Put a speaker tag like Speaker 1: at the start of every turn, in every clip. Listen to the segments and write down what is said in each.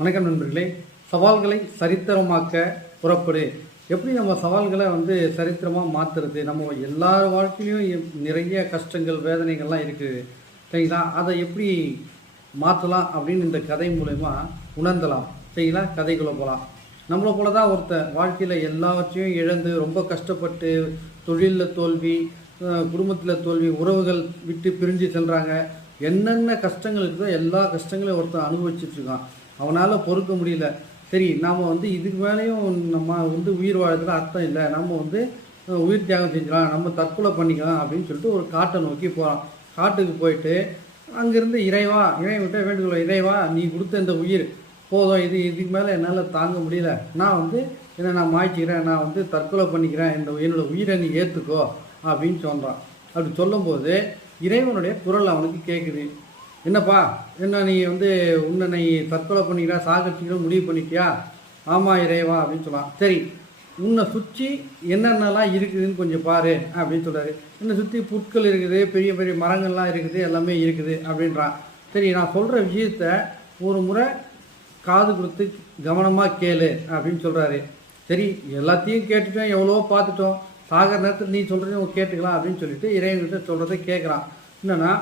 Speaker 1: வணக்கம் நண்பர்களே. சவால்களை சரித்திரமாக்க புறப்படு. எப்படி நம்ம சவால்களை வந்து சரித்திரமாக மாற்றுறது நம்ம எல்லார் வாழ்க்கையிலையும் நிறைய கஷ்டங்கள் வேதனைகள்லாம் இருக்குது சரிங்களா? அதை எப்படி மாற்றலாம் அப்படின்னு இந்த கதை மூலயமா உணர்ந்தலாம். சரிங்களா? கதைக்குள்ளே போகலாம் நம்மளை போல தான் ஒருத்தன் வாழ்க்கையில் எல்லாவற்றையும் இழந்து ரொம்ப கஷ்டப்பட்டு தொழிலில் தோல்வி குடும்பத்தில் தோல்வி உறவுகள் விட்டு பிரிஞ்சு செல்கிறாங்க என்னென்ன கஷ்டங்கள் இருக்குதோ எல்லா கஷ்டங்களையும் ஒருத்தன் அனுபவிச்சுட்ருக்கான் அவனால் பொறுக்க முடியல. சரி நாம் வந்து இதுக்கு மேலேயும் நம்ம வந்து உயிர் வாழறதுல அர்த்தம் இல்லை. நம்ம வந்து உயிர் தியாகம் செஞ்சிடலாம் நம்ம தற்கொலை பண்ணிக்கலாம் அப்படின்னு சொல்லிட்டு ஒரு காட்டை நோக்கி போகிறான் காட்டுக்கு போயிட்டு அங்கேருந்து இறைவா இறைவன்கிட்ட வேண்டுகோள் இறைவா நீ கொடுத்த இந்த உயிர் போதும். இது இதுக்கு மேலே என்னால் தாங்க முடியல. நான் வந்து என்ன நான் மாய்ச்சிக்கிறேன் நான் வந்து தற்கொலை பண்ணிக்கிறேன். இந்த என்னோட உயிரை நீ ஏற்றுக்கோ அப்படின்னு சொல்கிறான் அப்படி சொல்லும்போது இறைவனுடைய குரல் அவனுக்கு கேட்குது என்னப்பா என்ன நீ வந்து உன்னை நீ தற்கொலை பண்ணிக்கிறா சாகடிச்சிக்கிற முடிவு பண்ணிட்டியா? ஆமாம் இறைவா அப்படின்னு சொல்லலாம் சரி உன்னை சுற்றி என்னென்னலாம் இருக்குதுன்னு கொஞ்சம் பாரு அப்படின்னு சொல்கிறாரு என்னை சுற்றி புற்கள் இருக்குது பெரிய பெரிய மரங்கள்லாம் இருக்குது எல்லாமே இருக்குது அப்படின்றான். சரி நான் சொல்கிற விஷயத்த ஒரு முறை காது கொடுத்து கவனமாக கேளு அப்படின்னு சொல்கிறாரு சரி எல்லாத்தையும் கேட்டுட்டோம் எவ்வளோ பார்த்துட்டோம். சாகர நேரத்தில் நீ சொல்கிறதையும் கேட்டுக்கலாம் அப்படின்னு சொல்லிட்டு இறைவன்கிட்ட சொல்கிறத கேட்குறான் என்னென்னா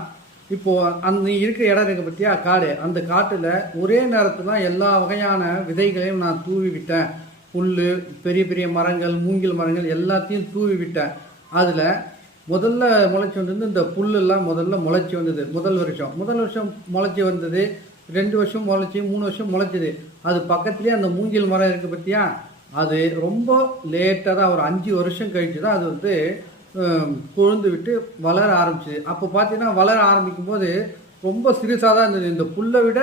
Speaker 1: இப்போது அந்த இருக்கிற இடம் இருக்குது பற்றியா காடு. அந்த காட்டில் ஒரே நேரத்தில் தான் எல்லா வகையான விதைகளையும் நான் தூவி விட்டேன் புல் பெரிய பெரிய மரங்கள் மூங்கில் மரங்கள் எல்லாத்தையும் தூவி விட்டேன் அதில் முதல்ல முளைச்சி வந்தது இந்த புல்லெல்லாம் முதல்ல முளைச்சி வந்தது. முதல் வருஷம். முதல் வருஷம் முளைச்சி வந்தது. ரெண்டு வருஷம் முளைச்சி மூணு வருஷம் முளைச்சிது. அது பக்கத்துலேயே அந்த மூங்கில் மரம் இருக்குது பார்த்தியா அது ரொம்ப லேட்டாக தான் ஒரு அஞ்சு வருஷம் கழிச்சு தான் அது வந்து கொழுந்து விட்டு வளர ஆரம்பிச்சுது. அப்போ பார்த்தீங்கன்னா வளர ஆரம்பிக்கும் போது ரொம்ப சிறுசாக தான் இருந்தது. இந்த புல்லை விட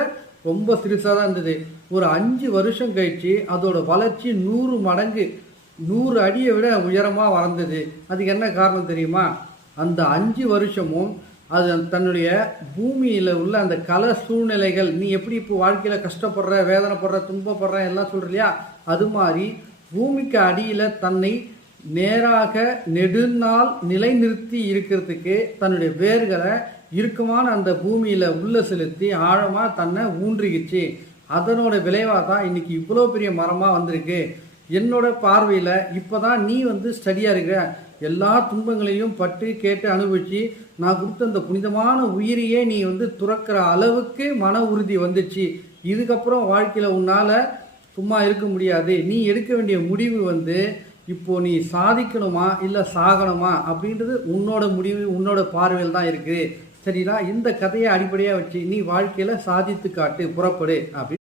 Speaker 1: ரொம்ப சிறுசாக தான் இருந்தது. ஒரு அஞ்சு வருஷம் கழிச்சு அதோட வளர்ச்சி நூறு மடங்கு நூறு அடியை விட உயரமாக வளர்ந்தது. அதுக்கு என்ன காரணம் தெரியுமா? அந்த அஞ்சு வருஷமும் அது தன்னுடைய பூமியில் உள்ள அந்த கல சூழ்நிலைகள் நீ எப்படி இப்போ வாழ்க்கையில் கஷ்டப்படுற வேதனைப்படுற துன்பப்படுற எல்லாம் சொல்கிறியா அது மாதிரி பூமிக்கு அடியில் தன்னை நேராக நெடுநாள் நிலைநிறுத்தி இருக்கிறதுக்கு தன்னுடைய வேர்களை இறுக்கமான அந்த பூமியில் உள்ள செலுத்தி ஆழமாக தன்னை ஊன்றிக்கிச்சு அதனோட விளைவாக தான் இன்னைக்கு இவ்வளோ பெரிய மரமாக வந்திருக்கு. என்னோட பார்வையில் இப்போ தான் நீ வந்து ஸ்டடியாக இருக்கிற எல்லா துன்பங்களையும் பட்டு கேட்டு அனுபவிச்சு நான் கொடுத்த அந்த புனிதமான உயிரையே நீ வந்து துறக்கிற அளவுக்கு மன உறுதி வந்துச்சு. இதுக்கப்புறம் வாழ்க்கையில் உன்னால் சும்மா இருக்க முடியாது. நீ எடுக்க வேண்டிய முடிவு வந்து இப்போ நீ சாதிக்கணுமா இல்லை சாகணுமா அப்படின்றது உன்னோட முடிவு உன்னோட பார்வையில் தான் இருக்குது சரிங்களா இந்த கதையை அடிப்படையாக வச்சு நீ வாழ்க்கையில் சாதித்து காட்டு புறப்படு அப்படின்னு